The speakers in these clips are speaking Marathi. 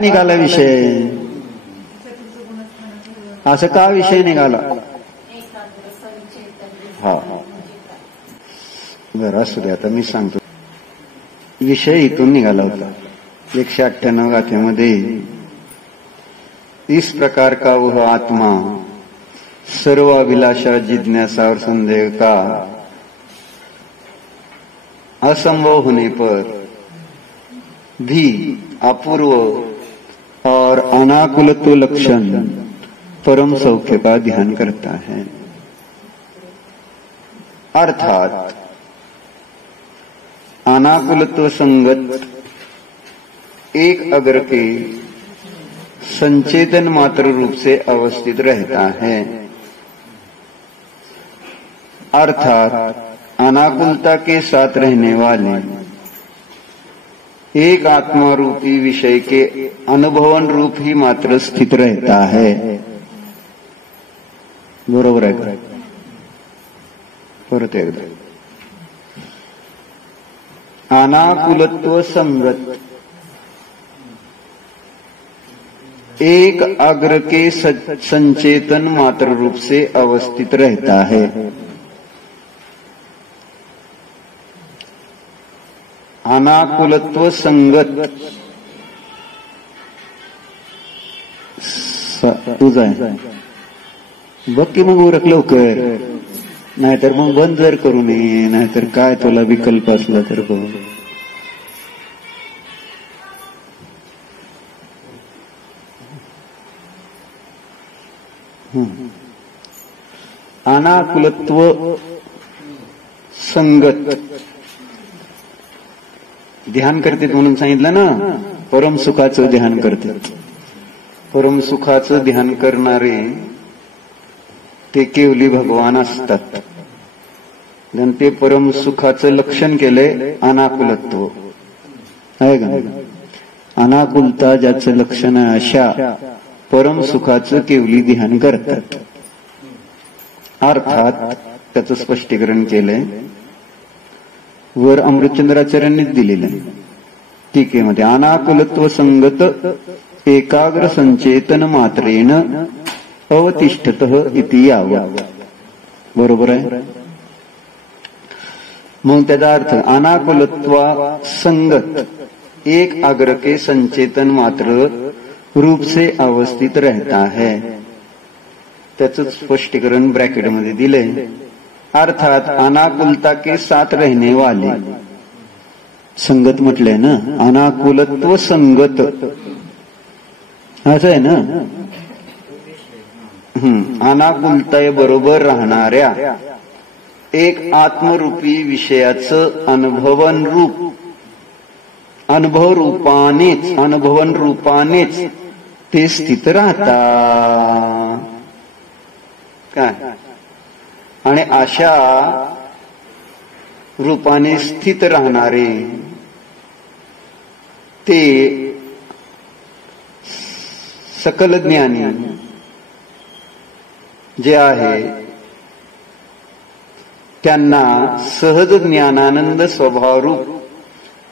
निघाला विषय? असं का विषय निघाला? हा बरं असू दे, आता मी सांगतो. विषय इथून निघाला होता 198 गाथेमध्ये. इस प्रकार का वह आत्मा सर्व अभिलाषा जिज्ञासा और संदेह का असंभव होने पर भी अपूर्व और अनाकुलत्व लक्षण परम सौख्य का ध्यान करता है। अर्थात अनाकुलत्व संगत एक अग्र के संचेतन मात्र रूप से अवस्थित रहता है। अर्थात अनाकुलता के साथ रहने वाले एक आत्मा रूपी विषय के अनुभवन रूप ही मात्र स्थित रहता है। बरोबर आहे का? परत एकदा. अनाकुलत्व संगत एक अग्र के संचेतन मात्र रूप से अवस्थित रहता है। अनाकुलत्व संगत तुझा आहे बघ की मग उरक लवकर, नाहीतर मग बंद जर करू नये, नाहीतर काय तुला विकल्प असला तर बघ. अनाकुलत्व संगत ध्यान करते म्हणून सांगितलं ना. परम सुखाचं ध्यान करते. परम सुखाचं ध्यान करणारे ते केवली भगवान असतात. आणि ते परम सुखाचं लक्षण केलंय अनाकुलत्व आहे का? अनाकुलता ज्याचं लक्षण आहे अशा परम सुखाचं केवली ध्यान करतात. अर्थात त्याचं स्पष्टीकरण केलंय वर अमृतचंद्राचार्यांनीच दिलेलं आहे टीकेमध्ये. अनाकुलत्व संगत एकाग्र संचेतन मात्रेण अवतिष्ठत इति यावं. बरोबर आहे. मग त्याचा अर्थ अनाकुलत्वा संगत एक अग्र के संचेतन मात्र रूप से अवस्थित रहता है. त्याचं स्पष्टीकरण ब्रॅकेटमध्ये दिलंय. अर्थात अनाकुलता के साथ रहने वाले संगत म्हटलंय ना. अनाकुलत्व संगत असं आहे ना. अनाकुलता बरोबर राहणाऱ्या एक आत्मरूपी विषयाचं अनुभवन रूपानेच ते स्थित राहता काय. आणि अशा रूपाने स्थित राहणारे ते सकल ज्ञानी जे आहे त्यांना सहज ज्ञानानंद स्वभावरूप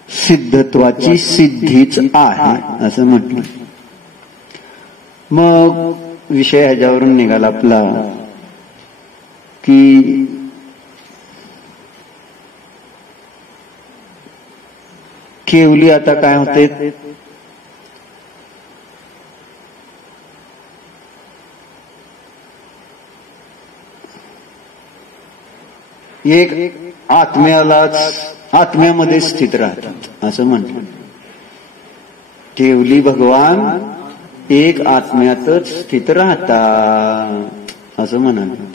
सिद्धत्वाची सिद्धीच आहे असं म्हटलं. मग विषय ह्याच्यावरून निघाला आपला की केवली आता काय होते? एक आत्म्यामध्ये स्थित राहतात असं म्हणतात. केवली भगवान एक आत्म्यातच स्थित राहतात असं म्हणाले.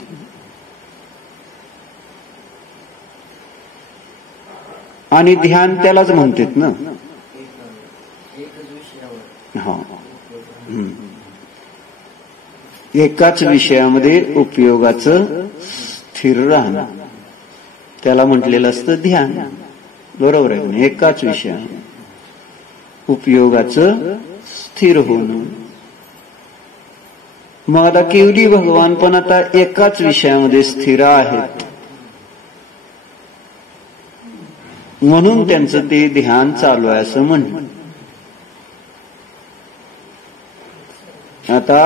आणि ध्यान त्यालाच म्हणतात ना. हा एकाच विषयामध्ये उपयोगाचं स्थिर राहणं त्याला म्हटलेलं असतं ध्यान. बरोबर आहे ना. एकाच विषया उपयोगाचं स्थिर होणं. मग आता केवली भगवान पण आता एकाच विषयामध्ये स्थिर आहेत म्हणून त्यांचं ते ध्यान चालू आहे असं म्हणणं. आता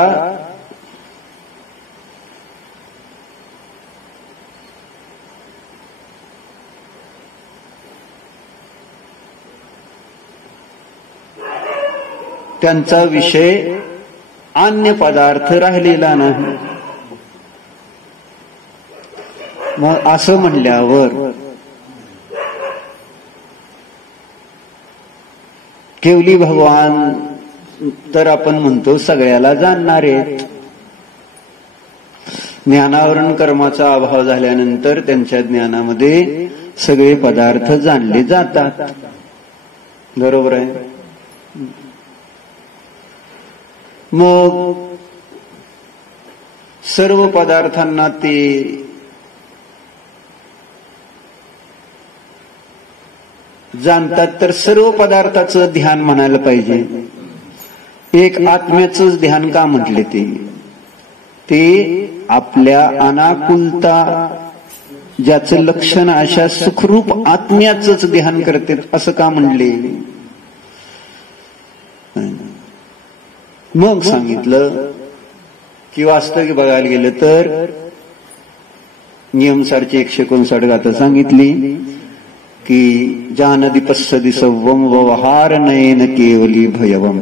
त्यांचा विषय अन्य पदार्थ राहिलेला नाही. मग असं म्हणल्यावर केवली भगवान तर आपण म्हणतो सगळ्याला जाणणारे. ज्ञानावरण कर्माचा अभाव झाल्यानंतर त्यांच्या ज्ञानामध्ये सगळे पदार्थ जाणले जातात. बरोबर आहे. मग सर्व पदार्थांना ते जाणतात, तर सर्व पदार्थाचं ध्यान म्हणायला पाहिजे. एक आत्म्याचंच ध्यान का म्हटले? ते आपल्या अनाकुलता ज्याचं लक्षण अशा सुखरूप आत्म्याचंच ध्यान करते असं का म्हणले? मग सांगितलं की वास्तविक बघायला गेलं तर नियमसारची 159 गाथा सांगितली की जानदी पश्यति सव्वम व्यवहार नयन केवली भयवम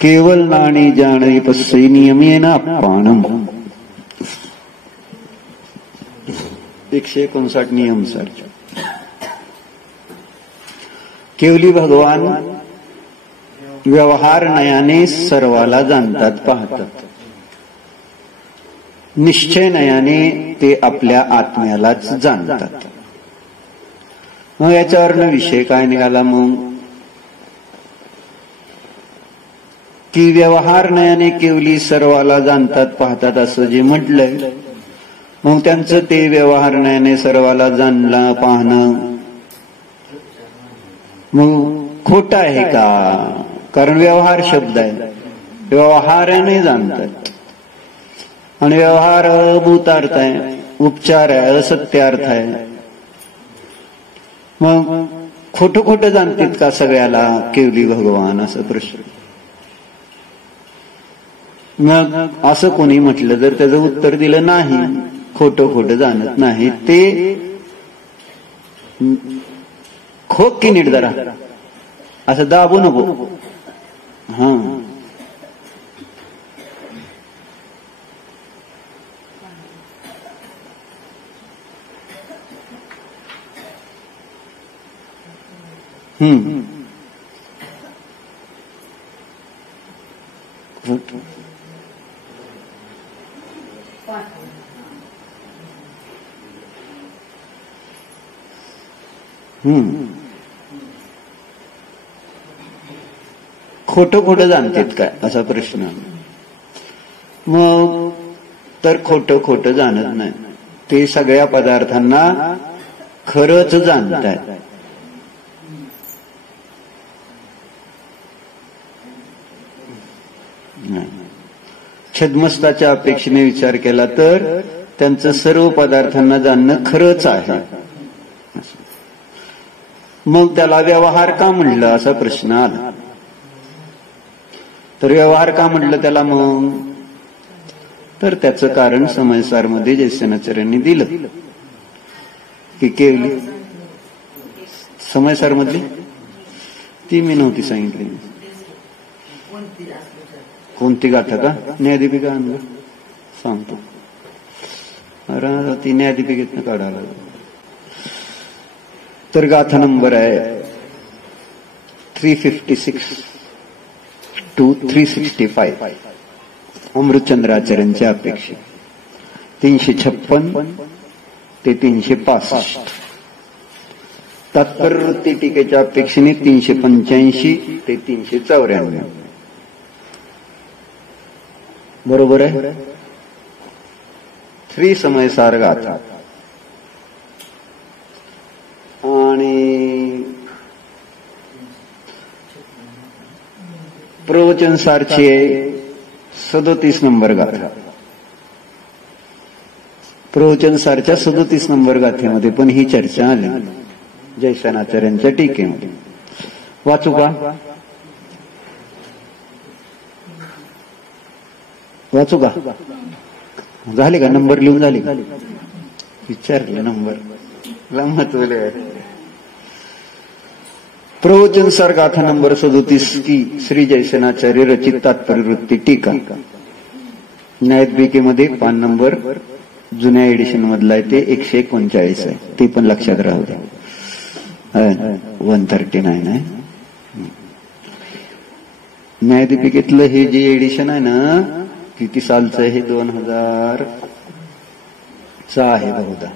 केवल नाणी जाणी पश्य नियमेन अपानम. 159 नियमसार. केवली भगवान व्यवहार नयाने सर्वाला जाणतात, पाहतात. निश्चय नयाने ते आपल्या आत्म्यालाच जाणतात. मग याच्यावरनं विषय काय निघाला? मग की व्यवहार नयाने केवली सर्वाला जाणतात, पाहतात असं जे म्हटलंय, मग त्यांचं ते व्यवहार नयाने सर्वाला जाणलं पाहणं मग खोटं आहे का? कारण व्यवहार शब्द आहे, व्यवहाराने जाणतात आणि व्यवहार भूतार्थ आहे, उपचार आहे, असत्यार्थ आहे. मग खोटं खोटं जाणतात का सगळ्याला केवली भगवान? असा प्रश्न. मग असं कोणी म्हटलं जर त्याचं उत्तर दिलं नाही, खोटं खोटं जाणत नाही ते खोक की नीट जरा असं दाबू नको. हा खोटं खोटं जाणतात काय असा प्रश्न. मग तर खोटं खोटं जाणत नाही, ते सगळ्या पदार्थांना खरंच जाणतात. छद्मस्ताच्या अपेक्षेने विचार केला तर त्यांचं सर्व पदार्थांना जाणणं खरंच आहे. मग त्याला व्यवहार का म्हणलं असा प्रश्न आला. तर व्यवहार का म्हटलं त्याला? मग तर त्याचं कारण समयसारमध्ये जयसेनाचार्यांनी दिलं की केवली समयसार मधली ती मी नव्हती सांगितली. कोणती गाथा का? न्यायदीपिका आणलं सांगतो. अरे ती न्यायदीपिकेतनं काढायला. तर गाथा नंबर आहे 356 to 365 अमृतचंद्राचार्यांच्या अपेक्षे 356 ते 365. तात्पर्यवृत्ती टीकेच्या अपेक्षेने 385 ते 394. बरोबर आहे. 3 समयसार गाथा आणि प्रवचन सारची 37 नंबर गाथा. प्रवचन सारच्या 37 नंबर गाथेमध्ये पण ही चर्चा आली जयसेनाचार्यांच्या टीकेमध्ये. वाचू का? वाचू का? झाले का? नंबर लिहून झाले का? विचारले नंबर महत्वले आहे. प्रवचन सार गाथा नंबर 37 की श्री जयसेनाचार्य रचित तात्पर्यवृत्ती टीका. न्यायदीपिकेमध्ये पान नंबर जुन्या एडिशन मधला आहे ते 139 आहे. ते पण लक्षात राहू द्या. 139 आहे. न्यायदीपिकेतलं हे जे एडिशन आहे ना, किती सालचं आहे? 2000चा आहे बहुधा,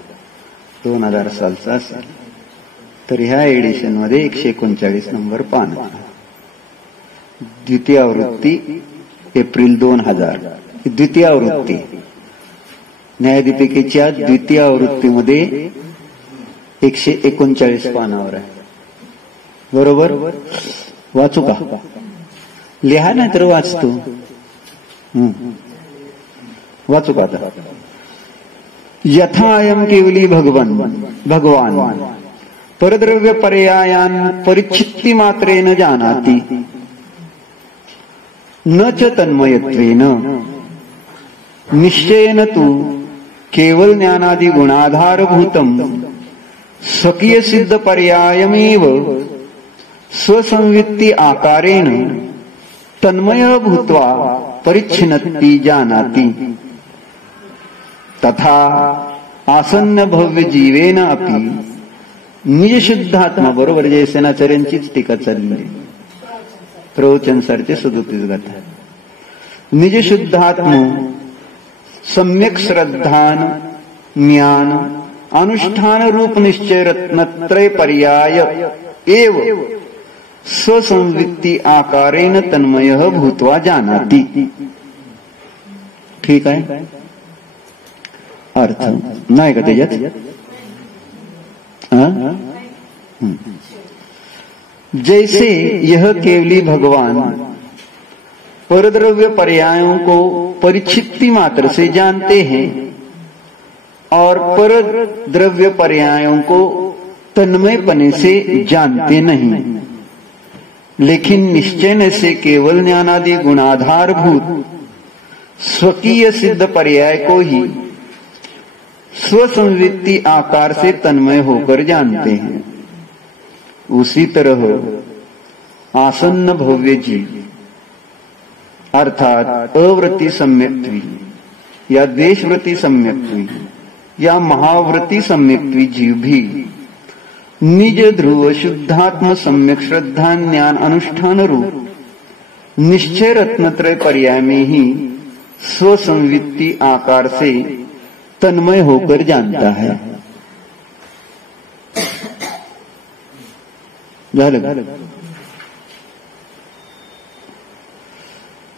2000 सालचा असेल. तर ह्या एडिशन मध्ये 139 नंबर पान, द्वितीय आवृत्ती एप्रिल 2000. द्वितीय आवृत्ती न्यायदीपिकेच्या द्वितीय आवृत्तीमध्ये 139 पानावर आहे. बरोबर? वाचू का? लिहा नाही तर वाचतो. वाचू का? आता यथायम केवली भगवान परद्रव्य पर्यायान परिच्छित्ति मात्रेन जानाति न च तन्मयत्वेन निश्चयेन तु केवल ज्ञानादि गुणाधारभूतम स्वकीय सिद्ध पर्यायमेव स्वसंवित्ति आकारेण तन्मय भूत्वा परिच्छिन्नति जानाति. तथा आसन्न भव्य जीवेन अपि निज शुद्धात्मा. बरोबर, जयसेनाचार्यांचीच टीका चालली. प्रवचन सरचे 37 गाथा. निज शुद्धात्म सम्यक श्रद्धान ज्ञान अनुष्ठान रूप निश्चय रत्नत्रय पर्याय एव स्वसंवित्ति आकारेण तन्मय भूत्वा जानाति. ठीक आहे? अर्थ नाही का त्याच्यात? जैसे यह केवली भगवान परद्रव्य पर्यायों को परिच्छित्ति मात्र से जानते हैं और परद्रव्य पर्यायों को तन्मयपने से जानते नहीं, लेकिन निश्चय से केवल ज्ञानादि गुणाधारभूत स्वकीय सिद्ध पर्याय को ही स्वसंवित्ति आकार से तन्मय होकर जानते हैं, उसी तरह आसन्न भव्य जीव अर्थात अवृत्ति सम्यक्त्वी या द्वेषवृत्ति सम्यक्त्वी या महावृत्ति सम्यक्त्वी जीव भी निज ध्रुव शुद्धात्म सम्यक श्रद्धा ज्ञान अनुष्ठान रूप निश्चय रत्नत्रय पर्याय में ही स्वसंवित्ति आकार से तन्मय होकर जानता है.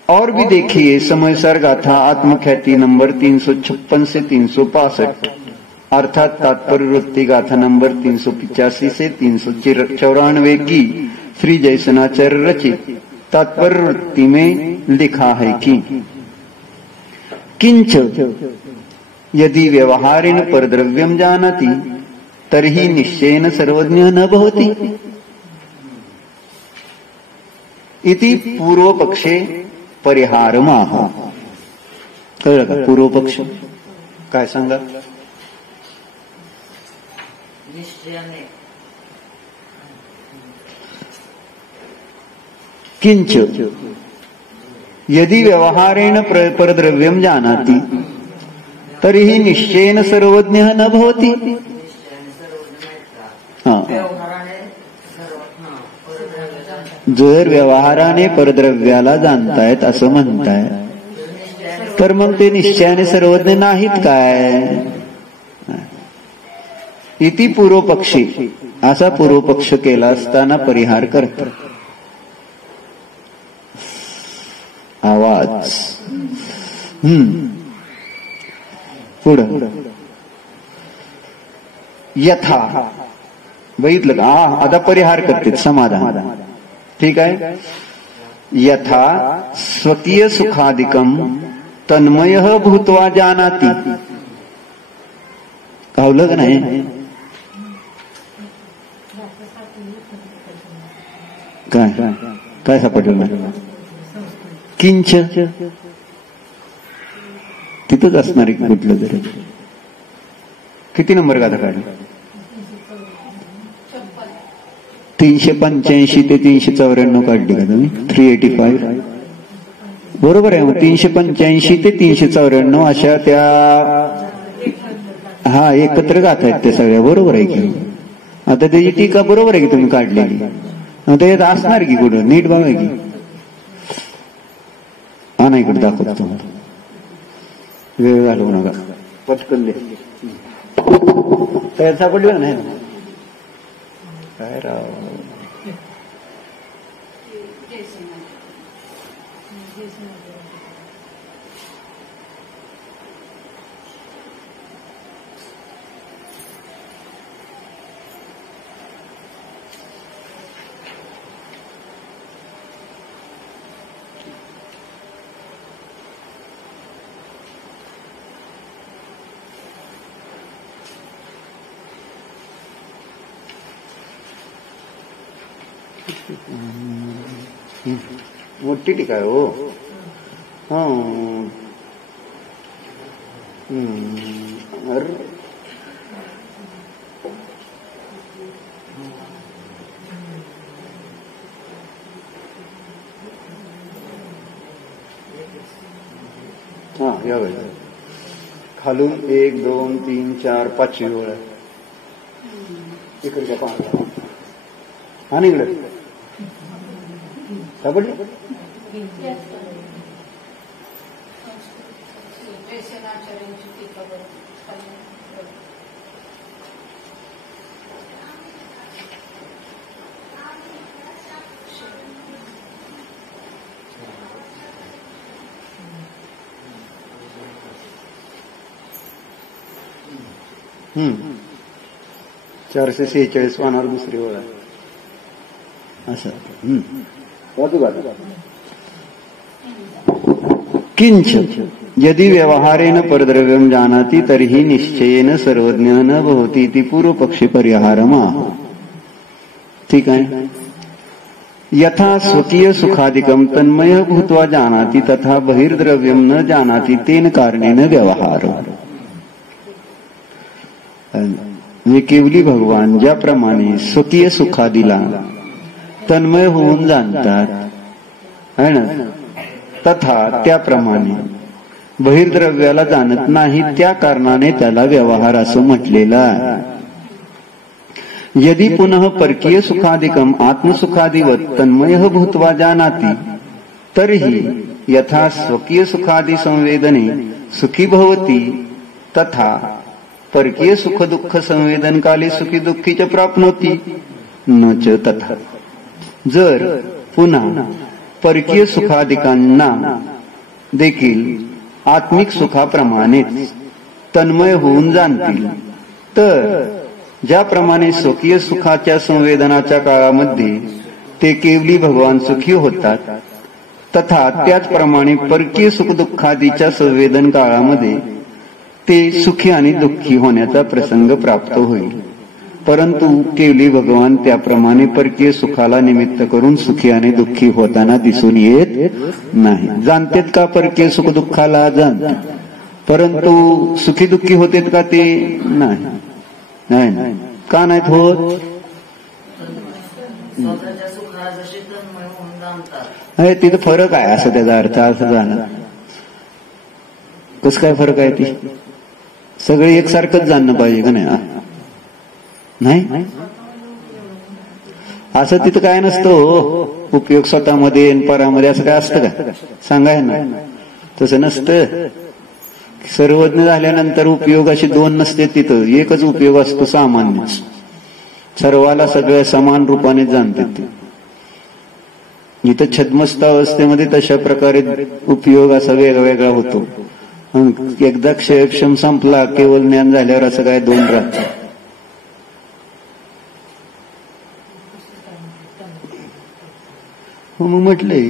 और भी देखिए समयसार गाथा आत्मख्याति नंबर 356 से 365 अर्थात तात्पर्य वृत्ति गाथा नंबर 385 से 394 की श्री जयसेनाचार्य रचित तात्पर्य वृत्ति में लिखा है कि किंच यदि व्यवहारेण परद्रव्यम जानाति तर्हि निश्चयेन सर्वज्ञ न भवति इति पूर्व पक्षे परिहारमाह. कळलं का? पूर्व पक्ष काय सांगा? किंच यदि व्यवहारेण परद्रव्यम जानाति तर्हि निश्चयेन सर्वज्ञ न भवति. जर व्यवहाराने परद्रव्याला जाणतायत असं म्हणताय तर मग ते निश्चयाने सर्वज्ञ नाहीत काय? इति पूर्वपक्षी असा पूर्वपक्ष केला असताना परिहार करतात. आवाज पुढं यथा बघितलं का? आता परिहार करते समाधान. ठीक आहे? यथा स्वकीय सुखादिकम तन्मय भूत्वा जानाति. कळलं का नाही? काय काय सापडलं? किंच तिथंच असणार आहे कुठलं तरी. किती नंबर गाथा काढली? 385 ते 394 काढली का तुम्ही? 385 बरोबर आहे. 385 ते 394 अशा त्या एकत्र गाथा आहेत त्या सगळ्या. बरोबर आहे की? आता त्याची टीका बरोबर आहे की तुम्ही काढलेली. आता यात असणार की कुठं? नीट बघा की. ना इकडे दाखवतो तुम्हाला. वेळ घालवू नका, पटकन दे. तयार सापडलं नाही काय राव. मोठी टीका आहे हो. या वेळी खालून 1 2 3 4 5 वेळ आहे. इकडच्या 5 आणि इकडे सापडली. हम्म 446 वाहणार दुसरी वेळ आहे असं. किंच यदि व्यवहारेण परद्रव्यम जानाति तर्हि निश्चयेन सर्वज्ञ न भवति इति पूर्व पक्षी परिहारमा. ठीक आहे. यथा स्वकीय सुखादिकम तन्मय भूत्वा जानाति तथा बहिर्द्रव्यम न जानाति तेन कारणेन व्यवहार. केवली भगवान ज्याप्रमाणे स्वकीय सुखादिला तन्मय होऊन जाणतात है ना, तथा त्याप्रमाणे बहिर्द्रव्याला जाणत नाही, त्या कारणाने त्याला व्यवहार असं म्हटलेलं आहे. यदि पुनः परकीय सुखादिकम आत्मसुखादिवत तन्मय भूत्वा जानाति तर्हि यथा स्वकीय सुखादि संवेदने सुखी भवति तथा परकीय सुख दुःख संवेदन काले सुखी दुःखी च प्राप्नोति न च तथा. जर पुन्हा परकीय सुखादिकांना देखील आत्मिक सुखाप्रमाणेच तन्मय होऊन जाणतील, तर ज्याप्रमाणे स्वकीय सुखाच्या संवेदनाच्या काळामध्ये ते केवली भगवान सुखी होतात, तथा त्याचप्रमाणे परकीय सुखदुःखादीच्या संवेदन काळामध्ये ते सुखी आणि दुःखी होण्याचा प्रसंग प्राप्त होईल. परंतु केवली भगवान त्याप्रमाणे परकीय सुखाला निमित्त करून सुखी आणि दुःखी होताना दिसून येत नाही. जाणतेत का परकीय सुख दुःखाला? जाणतात, परंतु सुखी दुःखी होतेत का? ते नाही. का नाहीत होत? तिथं फरक आहे असं त्याचा अर्थ असं झाला. कसं काय फरक आहे? ती सगळे एकसारखंच जाणणं पाहिजे का नाही? असं तिथं काय नसतं. उपयोग स्वतःमध्ये परामध्ये असं काय असतं का? सांगाय ना. तसं नसतं. सर्वज्ञ झाल्यानंतर उपयोग असे 2 नसते. तिथं एकच उपयोग असतो सामान्य. सर्वाला सगळ्या समान रूपाने जाणतात ते. इथं छद्मस्थ अवस्थेमध्ये तशा प्रकारे उपयोग असा वेगवेगळा होतो. एकदा क्षयक्षम संपला, केवळ ज्ञान झाल्यावर असं काय 2 राहतात. मग म्हटलंय,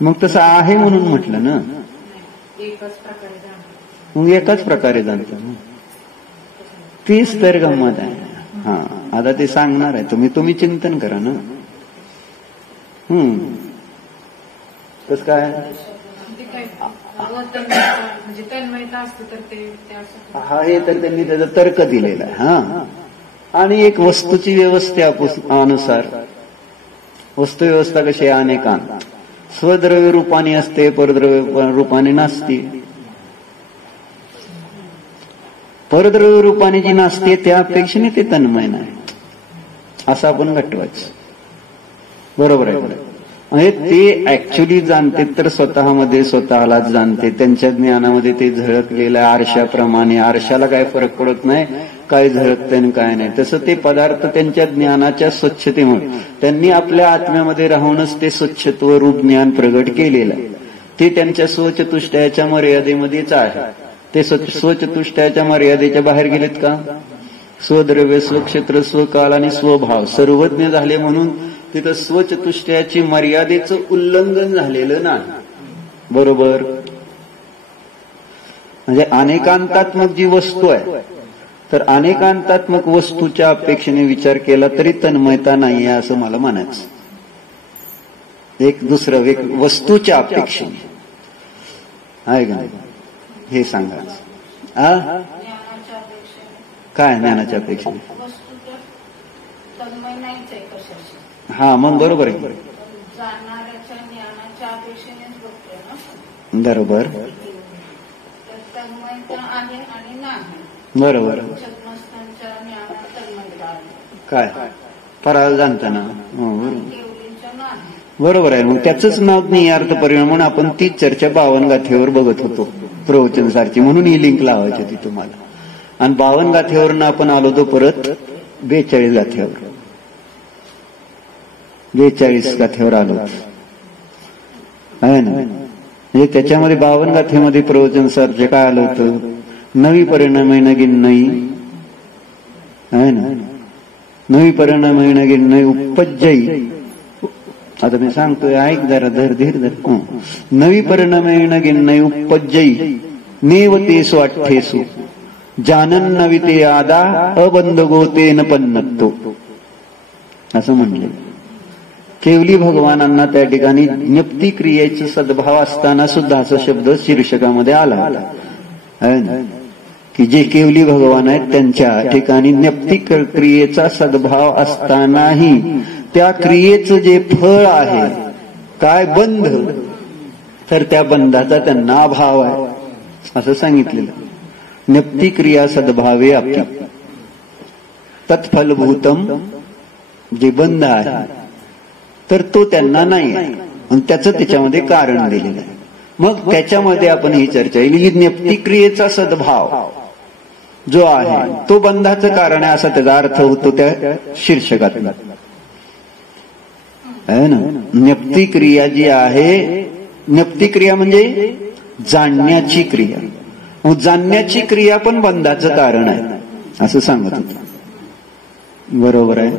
मग तसं आहे म्हणून म्हटलं ना. मग एकाच प्रकारे जाणतो. तीच तर गंमत आहे. आता ते सांगणार आहे. तुम्ही चिंतन करा ना. कस काय म्हणजे तन्मयता असते तर ते हा, हे तर त्यांनी त्याचा तर्क दिलेला आहे. हा, आणि एक वस्तूची व्यवस्थेनुसार वस्तू व्यवस्था कशी आहे, अनेकांत स्वद्रव्य रूपाने असते, परद्रव्य रूपाने नसते. परद्रव्य रूपाने जी नसते त्या अपेक्षेने ते तन्मय नाही असं आपण घटवायचं. बरोबर आहे. म्हणजे ते ऍक्च्युली जाणते तर स्वतःमध्ये स्वतःलाच जाणते, त्यांच्या ज्ञानामध्ये ते झळकलेलं आहे आरशाप्रमाणे. आरशाला काय फरक पडत नाही, काय झळकते आणि काय नाही. तसं ते पदार्थ त्यांच्या ज्ञानाच्या स्वच्छतेमुळे त्यांनी आपल्या आत्म्यामध्ये राहूनच ते स्वच्छत्व रूप ज्ञान प्रगट केलेलं आहे. ते त्यांच्या स्वचतुष्टयाच्या मर्यादेमध्येच आहे. ते स्वचतुष्टयाच्या मर्यादेच्या बाहेर गेलेत का? स्वद्रव्य, स्वक्षेत्र, स्वकाल आणि स्वभाव सर्वज्ञ झाले म्हणून तिथं स्वचतुष्टयाची मर्यादेचं उल्लंघन झालेलं नाही. बरोबर. म्हणजे अनेकांतात्मक जी वस्तू आहे, तर अनेकांतात्मक वस्तूच्या अपेक्षेने विचार केला तरी तन्मयता नाहीये असं मला म्हणायचं. एक दुसरं एक वस्तूच्या अपेक्षेने आहे का नाही हे सांगा. काय ज्ञानाच्या अपेक्षेने? हा, मग बरोबर आहे. बरोबर बरोबर. काय फराळ जाणताना बरोबर आहे. मग त्याच नाव ज्ञेयार्थ परिणाम म्हणून आपण तीच चर्चा 52 गाथेवर बघत होतो प्रवचनसारखी, म्हणून ही लिंक लावायची होती तुम्हाला. आणि 52 गाथेवरनं आपण आलो होतो परत 42 गाथेवर. 42 गाथेवर आलो आहे ना. म्हणजे त्याच्यामध्ये 52 गाथेमध्ये प्रवचनसारखे काय आलं होतं? नवी परिणामैन गिन्नई आहे ना. नवी परिणामैन गिन्नई उपज्जई. आता मी सांगतोय, ऐक जरा, धर धीर धर. नवी परिणामैन गिन्नई उपज्जई नेव तेसु अठ्ठेसु जानन नविते आदा अबंधगो तेन पन्नत्तो असं म्हणले. केवली भगवानांना त्या ठिकाणी ज्ञप्ती क्रियेचा सद्भाव असताना सुद्धा असा शब्द शीर्षकामध्ये आला की जे केवली भगवान आहेत त्यांच्या ठिकाणी ज्ञप्ती क्रियेचा सद्भाव असतानाही त्या क्रियेचं जे फळ आहे काय बंध, तर त्या बंधाचा त्यांना अभाव आहे असं सांगितलेलं. ज्ञप्ती क्रिया सद्भावे आपली तत्फलभूतम, जे बंध आहे तर तो त्यांना नाही आहे, आणि त्याचं त्याच्यामध्ये कारण दिलेलं आहे. मग त्याच्यामध्ये आपण ही चर्चा येईल की ज्ञप्ती क्रियेचा सद्भाव जो आहे तो बंधाचं कारण आहे असा त्याचा अर्थ होतो त्या शीर्षकात आहे ना. ज्ञप्ती क्रिया जी आहे, ज्ञप्ती क्रिया म्हणजे जाणण्याची क्रिया. मग जाणण्याची क्रिया पण बंधाचं कारण आहे असं सांगत होत. बरोबर आहे.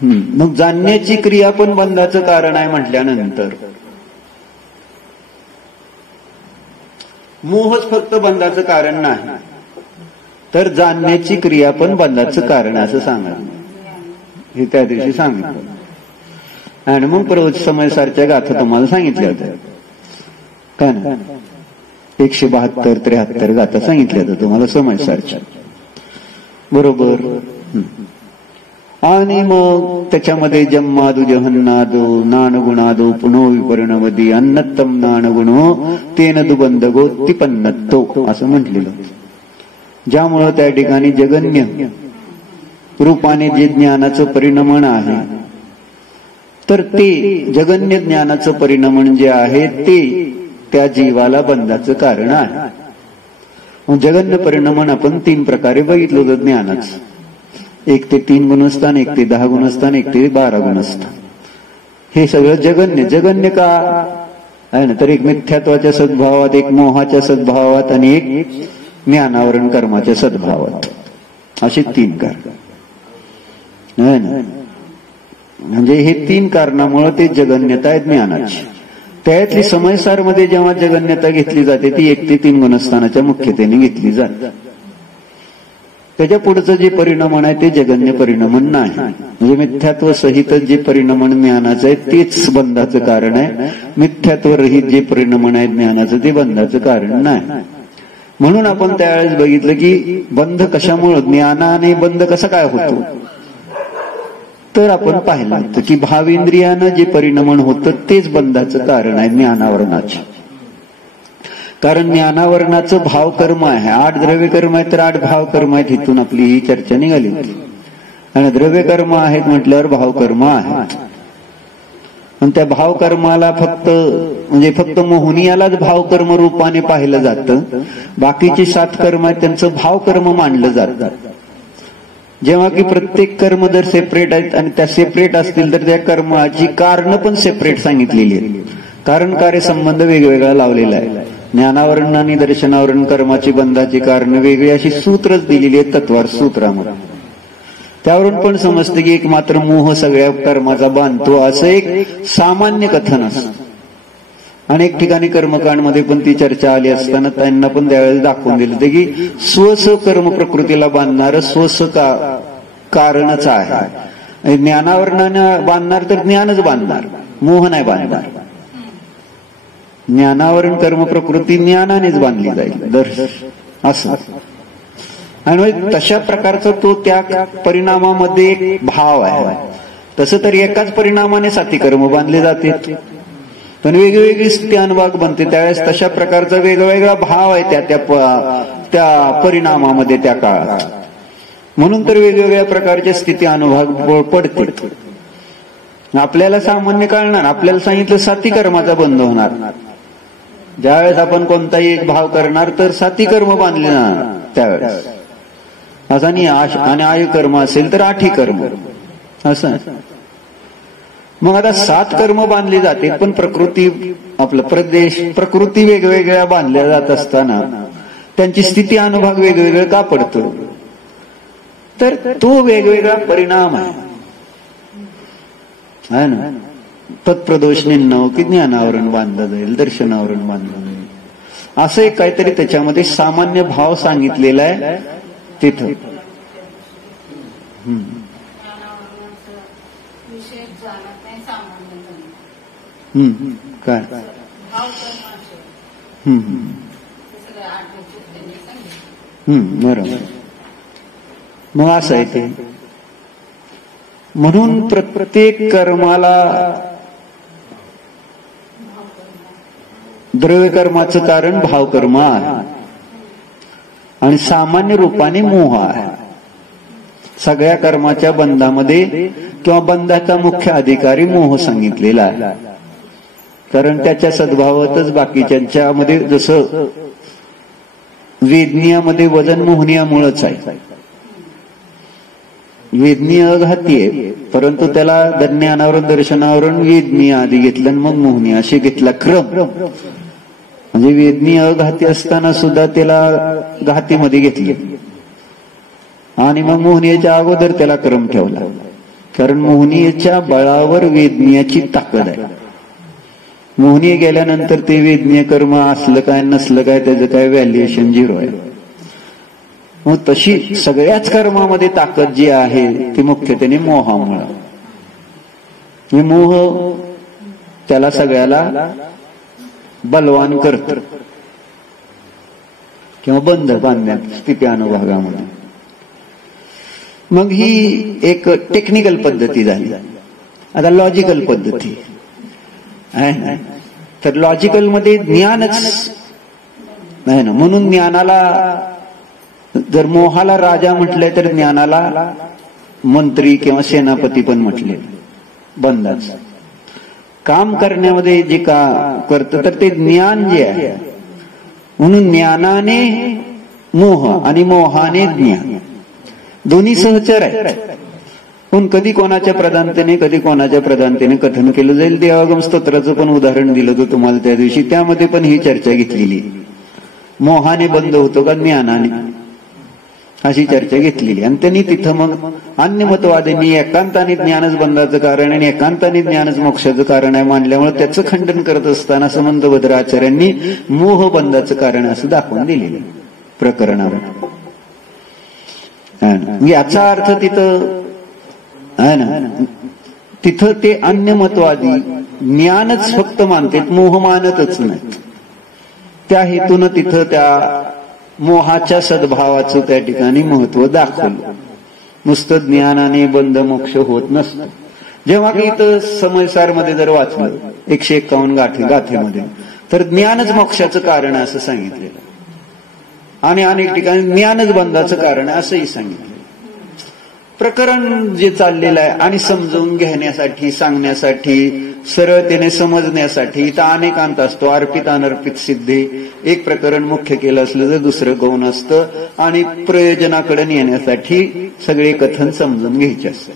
मग जाणण्याची क्रिया पण बंधाचं कारण आहे म्हटल्यानंतर मोहच फक्त बंधाचं कारण नाही, तर जाणण्याची क्रिया पण बंधाचं कारण असं सांगायचं. हे त्या दिवशी सांगितलं. आणि मग प्रवचन समयसारच्या गाथा तुम्हाला सांगितल्या होत्या का ना. 172-73 गाथा सांगितल्या होत्या तुम्हाला समयसारच्या. बरोबर. आणि मग त्याच्यामध्ये जम्मादु जहन्नादो नानगुणादो पुनो विपरिणवदी अन्नत्तम नानगुणो तेन दुबंधगो तिपन्नत्तो असं म्हटलेलं. ज्यामुळं त्या ठिकाणी जगन्य रूपाने जे ज्ञानाचं परिणमन आहे, तर ते जगन्य ज्ञानाचं परिणमन जे आहे ते त्या जीवाला बंधाचं कारण आहे. जगन्य परिणमन आपण 3 प्रकारे बघितलं होतं ज्ञानाचं. 1 ते 3 गुणस्थान, 1 ते 10 गुणस्थान, 1 ते 12 गुणस्थान. हे सगळं जगन्य. जगन्य का आहे ना, तर एक मिथ्यात्वाच्या सद्भावात, एक मोहाच्या सद्भावात आणि एक ज्ञानावरण कर्माच्या सद्भावात, असे 3 कारण आहे ना. म्हणजे हे 3 कारणामुळे ते जगन्यता आहे ज्ञानाची. त्यातली समयसारमध्ये जेव्हा जगन्यता घेतली जाते ती 1 ते 3 गुणस्थानाच्या मुख्यतेने घेतली जाते. त्याच्या पुढचं जे परिणमन आहे ते जगन्य परिणमन नाही. म्हणजे मिथ्यात्व सहित जे परिणमन ज्ञानाचं आहे तेच बंधाचं कारण आहे. मिथ्यात्व रहित जे परिणमन आहे ज्ञानाचं ते बंधाचं कारण नाही. म्हणून आपण त्यावेळेस बघितलं की बंध कशामुळे, ज्ञानाने बंध कसा काय होतो, तर आपण पाहिलं होतं की भावेंद्रियानं जे परिणमन होतं तेच बंधाचं कारण आहे ज्ञानावरणाचे. कारण ज्ञानावरणाचं भावकर्म आहे. 8 द्रव्यकर्म आहेत तर 8 भावकर्म आहेत. इथून आपली ही चर्चा निघाली होती. आणि द्रव्यकर्म आहेत म्हटल्यावर भावकर्म आहेत. पण त्या भावकर्माला फक्त मोहनीयालाच भावकर्म रूपाने पाहिलं जातं. बाकीची 7 कर्म आहेत त्यांचं भावकर्म मानलं जातं. जेव्हा की प्रत्येक कर्म जर सेपरेट आहेत आणि त्या सेपरेट असतील तर त्या कर्माची कारण पण सेपरेट सांगितलेली आहेत. कारण कार्य संबंध वेगवेगळा लावलेला आहे. ज्ञानावरण आणि दर्शनावरण कर्माची बंधाची कारण वेगळी अशी सूत्रच दिलेली आहेत तत्वार सूत्रामध्ये. त्यावरून पण समजतं की एक मात्र मोह सगळ्या कर्माचा बांधतो असं एक सामान्य कथन असतं. अनेक ठिकाणी कर्मकांडमध्ये पण ती चर्चा आली असताना त्यांना पण त्यावेळेस दाखवून दिलं होतं की स्वस कर्म प्रकृतीला बांधणार स्वस कारणच आहे. ज्ञानावरणानं बांधणार तर ज्ञानच बांधणार, मोह नाही बांधणार. ज्ञानावरण कर्म प्रकृती ज्ञानानेच बांधली जाईल असं. आणि तशा प्रकारचा तो त्या परिणामामध्ये एक भाव आहे. तसं तर एकाच परिणामाने 7 कर्म बांधले जाते पण वेगवेगळी स्थिती अनुभाग बनते. त्यावेळेस तशा प्रकारचा वेगवेगळा भाव आहे त्या परिणामामध्ये त्या काळात. म्हणून तर वेगवेगळ्या प्रकारचे स्थिती अनुभाग पडते. आपल्याला सामान्य कळणार, आपल्याला सांगितलं 7 कर्माचा बंध होणार. ज्यावेळेस आपण कोणताही एक भाव करणार तर 7 कर्म बांधले जाणार त्यावेळेस. असं नाही. आणि आयु कर्म असेल तर 8 कर्म असं. मग आता 7 कर्म बांधले जाते पण प्रकृती आपलं प्रकृती वेगवेगळ्या बांधल्या जात असताना त्यांची स्थिती अनुभाग वेगवेगळं का पडतो, तर तो वेगवेगळा परिणाम आहे ना. तत्प्रदोष निन्नव की ज्ञानावरण बांधलं जाईल, दर्शनावरण बांधलं जाईल, असं एक काहीतरी त्याच्यामध्ये सामान्य भाव सांगितलेला आहे तिथं. काय बरोबर. मग असं आहे ते. म्हणून प्रत्येक कर्माला द्रव्यकर्माचं कारण भावकर्म आहे आणि सामान्य रूपाने मोह आहे. सगळ्या कर्माच्या बंधामध्ये किंवा बंधाचा मुख्य अधिकारी मोह सांगितलेला आहे. कारण त्याच्या सद्भावातच बाकीच्यांच्यामध्ये जसं वेदनीयामध्ये वजन मोहनीयामुळेच आहे. वेदनीय अघाती आहे परंतु त्याला ज्ञानावरून दर्शनावरून वेदनीय आधी घेतलं आणि मग मोहनीय असे घेतला क्रम. म्हणजे वेदनीय अघाती असताना सुद्धा त्याला घातीमध्ये घेतले आणि मग मोहनीयच्या अगोदर त्याला क्रम ठेवला. कारण मोहनीयच्या बळावर वेदनीयाची ताकद आहे. मोहनीय गेल्यानंतर ते वेदनीय कर्म असलं काय नसलं काय त्याचं काय व्हॅल्युएशन 0 आहे. मग तशी सगळ्याच कर्मामध्ये ताकद जी आहे ती मुख्यत्वे मोहामुळे. मोह त्याला सगळ्याला बलवान करत किंवा बंध बांधण्यात स्थिती अनुभागामध्ये. मग ही एक टेक्निकल पद्धती झाली. आता लॉजिकल पद्धती आहे. तर लॉजिकल मध्ये ज्ञानच आहे ना. म्हणून ज्ञानाला जर मोहाला राजा म्हटलंय तर ज्ञानाला मंत्री किंवा सेनापती पण म्हटले. बंधाच काम करण्यामध्ये जे का करतं तर ते ज्ञान जे आहे. म्हणून ज्ञानाने मोह आणि मोहाने ज्ञान दोन्ही सहचर आहेत. पण कधी कोणाच्या प्रधानतेने कधी कोणाच्या प्रधानतेने कथन केलं जाईल. देवागम स्तोत्राचं पण उदाहरण दिलं होतं तुम्हाला त्या दिवशी. त्यामध्ये पण ही चर्चा घेतलेली. मोहाने बंद होतो का ज्ञानाने अशी चर्चा घेतलेली. आणि त्यांनी तिथं मग अन्यमतवाद्यांनी एकांताने ज्ञानच बंधाचं कारण आणि एकांताने ज्ञानच मोक्षाचं कारण आहे मानल्यामुळे त्याचं खंडन करत असताना समंतभद्र आचार्यांनी मोह बंधाचं कारण असं दाखवून दिलेलं प्रकरणावर. याचा अर्थ तिथं आहे ना, तिथं ते अन्यमतवादी ज्ञानच फक्त मानतात, मोह मानतच नाहीत. त्या हेतून तिथं त्या मोहाच्या सद्भावाचं त्या ठिकाणी महत्व दाखवलं. नुसतं ज्ञानाने बंध मोक्ष होत नसतं. जेव्हा की इथं समयसारमध्ये जर वाचलं 151 गाथेमध्ये, तर ज्ञानच मोक्षाचं कारण असं सांगितलेलं, आणि अनेक ठिकाणी ज्ञानच बंधाचं कारण असंही सांगितलं. प्रकरण जे चाललेलं आहे आणि समजून घेण्यासाठी, सांगण्यासाठी, सरळतेने समजण्यासाठी इथं अनेकांत असतो. अर्पित अनर्पित सिद्धी एक प्रकरण मुख्य केलं असलं तर दुसरं गौण असतं, आणि प्रयोजनाकडे नेण्यासाठी सगळे कथन समजून घ्यायचे असतात.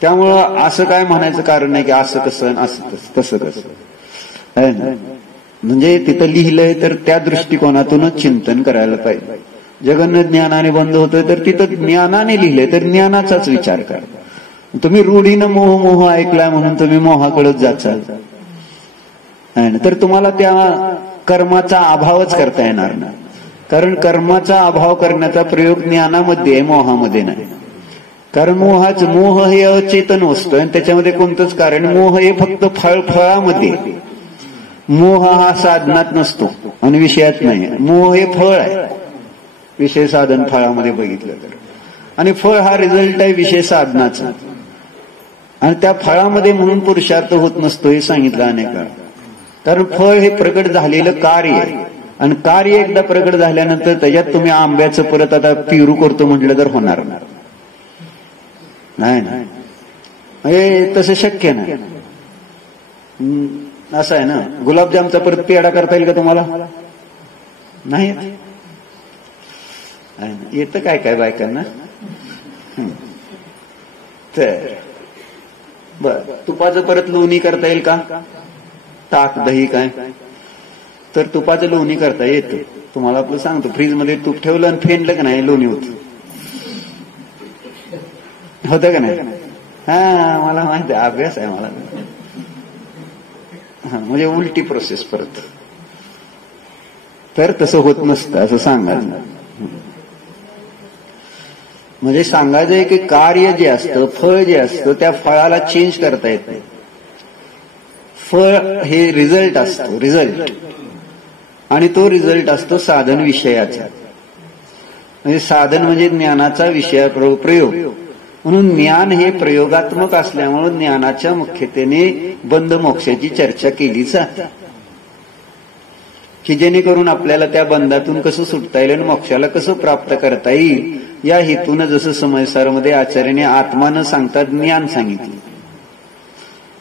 त्यामुळं असं काय म्हणायचं कारण नाही की असं कसं असं तसं कसं आहे ना. म्हणजे तिथं लिहिलंय तर त्या दृष्टिकोनातूनच चिंतन करायला पाहिजे. जगन ज्ञानाने बंद होतोय तर तिथं ज्ञानाने लिहिलंय तर ज्ञानाचाच विचार करा. तुम्ही रूढीनं मोह मोह ऐकलाय म्हणून तुम्ही मोहाकडेच जाचाल तर तुम्हाला त्या कर्माचा अभावच करता येणार नाही. कारण कर्माचा अभाव करण्याचा प्रयोग ज्ञानामध्ये आहे, मोहामध्ये नाही. कारण मोह हे अचेतन वस्तू आहे, त्याच्यामध्ये कोणतंच कारण. मोह हे फक्त फळामध्ये, मोह हा साधनात नसतो आणि विषयात नाही. मोह हे फळ आहे, विषय साधन फळामध्ये बघितलं तर, आणि फळ हा रिझल्ट आहे विषय साधनाचा. आणि त्या फळामध्ये म्हणून पुरुषार्थ होत नसतो हे सांगितलं अनेक वेळा. कारण फळ हे प्रकट झालेलं कार्य आहे, आणि कार्य एकदा प्रकट झाल्यानंतर त्याच्यात तुम्ही आंब्याचं परत आता पिरू करतो म्हटलं तर होणार नाही ना. हे तसं शक्य नाही. असं आहे ना, गुलाबजामचा परत पेढा करता येईल का तुम्हाला? नाही येतं काय काय बायकांना. तर बर, तुपाचं परत लोणी करता येईल का? ताक दही काय तर तुपाचं लोणी करता येतं. तुम्हाला आपलं सांगतो, फ्रीजमध्ये तूप ठेवलं आणि फेंडलं का नाही, लोणी होतं का नाही? हा, मला माहिती आहे, अभ्यास आहे मला. हा, म्हणजे उलटी प्रोसेस परत. तर तसं होत नसतं असं सांगायचं. म्हणजे सांगायचं आहे की कार्य जे असतं, फळ जे असतं, त्या फळाला चेंज करता येत नाही. फळ हे रिझल्ट असतो, रिझल्ट, आणि तो रिझल्ट असतो साधन विषयाचा. म्हणजे साधन म्हणजे ज्ञानाचा विषय प्रयोग. म्हणून ज्ञान हे प्रयोगात्मक असल्यामुळे ज्ञानाच्या मुख्यतेने बंध मोक्षाची चर्चा केली जाते, की जेणेकरून आपल्याला त्या बंधातून कसं सुटता येईल आणि मोक्षाला कसं प्राप्त करता येईल या हेतून. जसं समयसारमध्ये आचार्याने आत्मा न सांगता ज्ञान सांगितलं.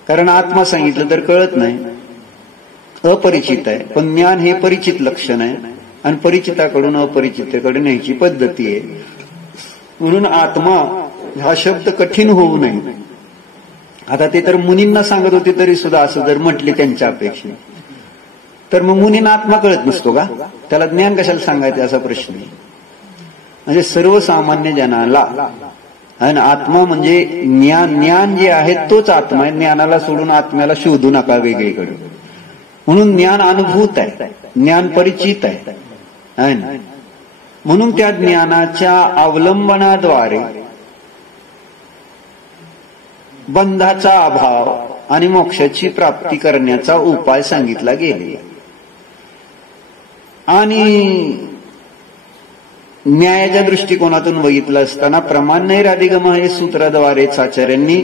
कारण आत्मा सांगितलं तर कळत नाही, अपरिचित आहे. पण ज्ञान हे परिचित लक्षण आहे, आणि परिचिताकडून अपरिचिताकडे न्यायची पद्धती आहे. म्हणून आत्मा हा शब्द कठीण होऊ नये. आता ते तर मुनींना सांगत होते तरी सुद्धा असं जर म्हटले त्यांच्या अपेक्षेने, तर मग मुनींना आत्मा कळत नसतो का? त्याला ज्ञान कशाला सांगायचं असा प्रश्न. म्हणजे सर्वसामान्य जनाला आहे ना, आत्मा म्हणजे ज्ञान जे आहे तोच आत्मा आहे. ज्ञानाला सोडून आत्म्याला शोधू नका वेगळीकडे. म्हणून ज्ञान अनुभूत आहे, ज्ञान परिचित आहे ना. म्हणून त्या ज्ञानाच्या अवलंबनाद्वारे बंधाचा अभाव आणि मोक्षाची प्राप्ती करण्याचा उपाय सांगितला गेला. आणि न्यायाच्या दृष्टिकोनातून बघितलं असताना प्रमाण नैराधिगम हे सूत्राद्वारेच आचार्यांनी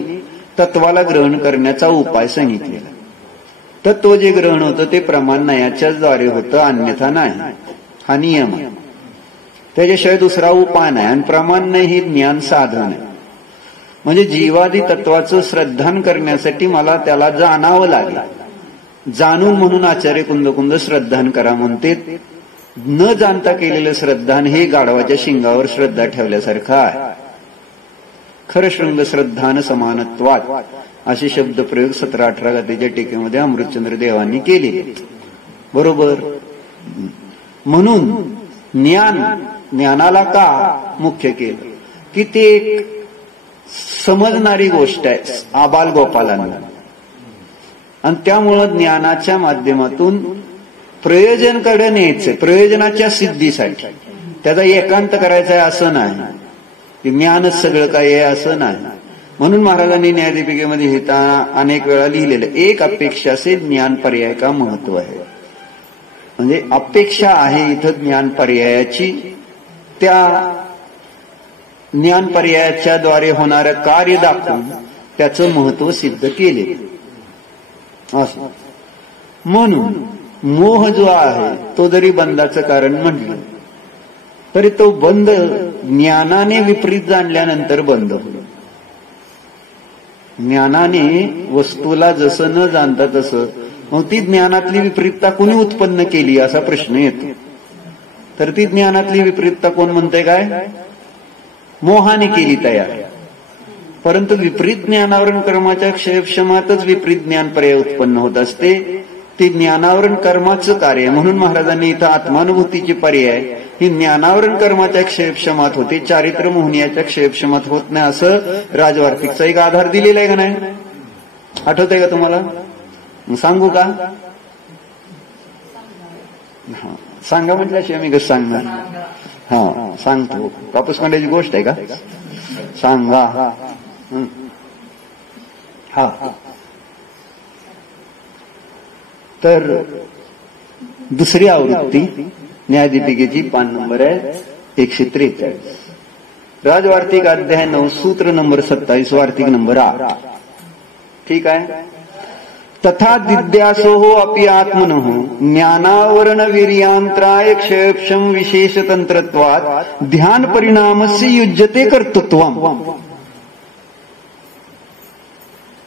तत्वाला ग्रहण करण्याचा उपाय सांगितलेला. तत्व जे ग्रहण होतं ते प्रमाण न्यायाच्याच द्वारे होतं, अन्यथा नाही. हा नियम आहे, त्याच्याशिवाय दुसरा उपाय नाही. आणि प्रमाण नाही हे ज्ञान साधन आहे. म्हणजे जीवादी तत्वाचं श्रद्धान करण्यासाठी मला त्याला जाणावं लागलं. जाणून म्हणून आचार्य कुंद श्रद्धान करा म्हणते. न जाणता केलेलं श्रद्धान हे गाढवाच्या शिंगावर श्रद्धा ठेवल्यासारखं आहे. खरं शृंग श्रद्धान समानत्वात असे शब्दप्रयोग 17-18 गाथेच्या टीकेमध्ये अमृतचंद्र देवांनी केले. बरोबर. म्हणून ज्ञानाला का मुख्य केलं की ते एक समजणारी गोष्ट आहे आबाल गोपालांना, आणि त्यामुळं ज्ञानाच्या माध्यमातून प्रयोजनकडे न्यायचंय, प्रयोजनाच्या सिद्धीसाठी. त्याचा एकांत करायचा आहे असं नाही. ज्ञानच सगळं काही आहे असं नाही. म्हणून महाराजांनी न्यायदीपिकेमध्ये हे अनेक वेळा लिहिलेलं, एक अपेक्षा से ज्ञान पर्याय का महत्व आहे. म्हणजे अपेक्षा आहे इथं ज्ञान पर्यायाची, त्या ज्ञान पर्यायाच्या द्वारे होणारं कार्य दाखवून त्याचं महत्व सिद्ध केले. असं म्हणून मोह जो आहे तो जरी बंधाचं कारण म्हटलं तरी तो बंध ज्ञानाने विपरीत जाणल्यानंतर बंद होतो. ज्ञानाने वस्तूला जसं न जाणता तसं, मग ती ज्ञानातली विपरीतता कोणी उत्पन्न केली असा प्रश्न येतो. तर ती ज्ञानातली विपरीतता कोण म्हणते? काय मोहाने केली तयार. परंतु विपरीत ज्ञानावरण कर्माच्या क्षयक्षमातच विपरीत ज्ञान पर्याय उत्पन्न होत असते. ती ज्ञानावरण कर्माचं कार्य. म्हणून महाराजांनी इथं आत्मानुभूतीचे पर्याय ही ज्ञानावरण कर्माच्या क्षयक्षमात होते, चारित्र मोहनियाच्या क्षयक्षमात होत नाही, असं राजवार्तिकचा एक आधार दिलेला आहे का नाही? आठवतंय का तुम्हाला? सांगू का? सांगा म्हटल्याशिवाय मी कसं सांगणार? हा सांगतो. कापूस कांड्याची गोष्ट आहे का? सांगा. हा तर दुसरी आवृत्ती न्यायदीपिकेची पान नंबर आहे 143. राजवार्तिक अध्याय 9 सूत्र नंबर 27 वार्तिक नंबर 8. ठीक आहे. तथा दिद्यासोहो अपि आत्मनः ज्ञानावरण वीर्यांत्राय क्षयक्षम विशेष तंत्रत्वात् ध्यान परिणामस्य युज्यते कर्तृत्वम.